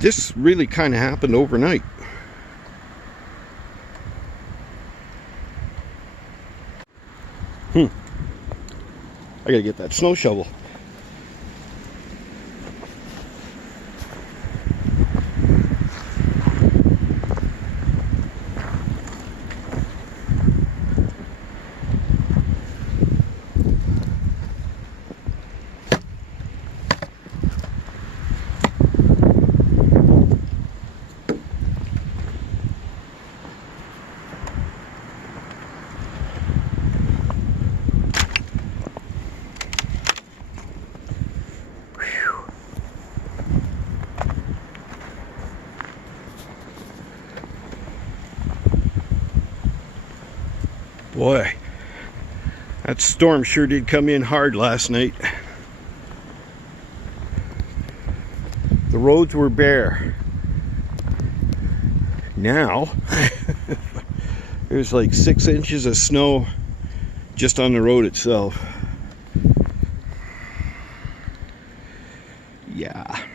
This really kind of happened overnight. I gotta get that snow shovel. Boy, that storm sure did come in hard last night. The roads were bare. Now, there's like 6 inches of snow just on the road itself. Yeah.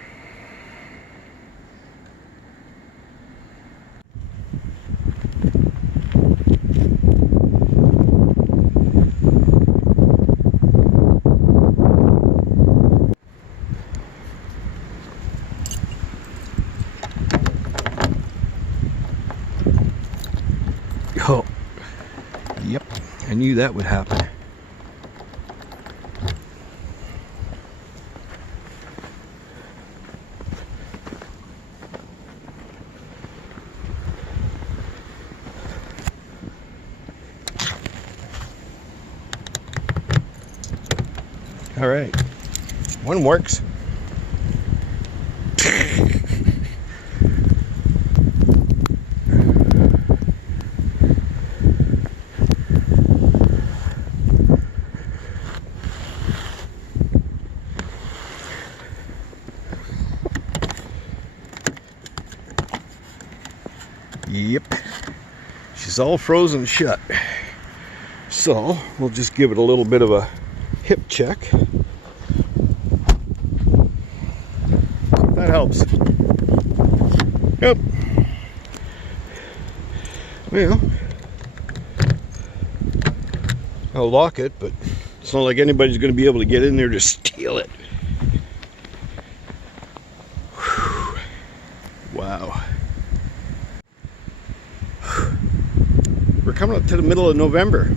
Oh, yep, I knew that would happen. All right, one works. Yep, she's all frozen shut. So we'll just give it a little bit of a hip check. That helps. Yep. Well, I'll lock it, but it's not like anybody's going to be able to get in there to steal it. Whew. Wow. We're coming up to the middle of November.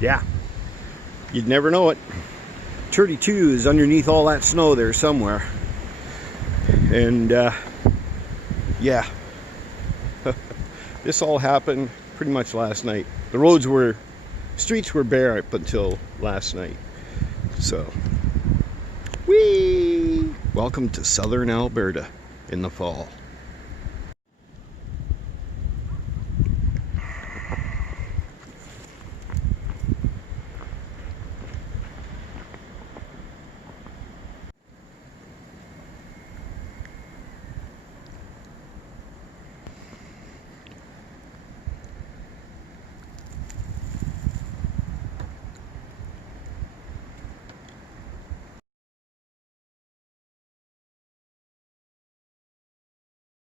Yeah, you'd never know it. 32 is underneath all that snow there somewhere. And yeah, this all happened pretty much last night. The streets were bare up until last night. So, whee! Welcome to southern Alberta in the fall.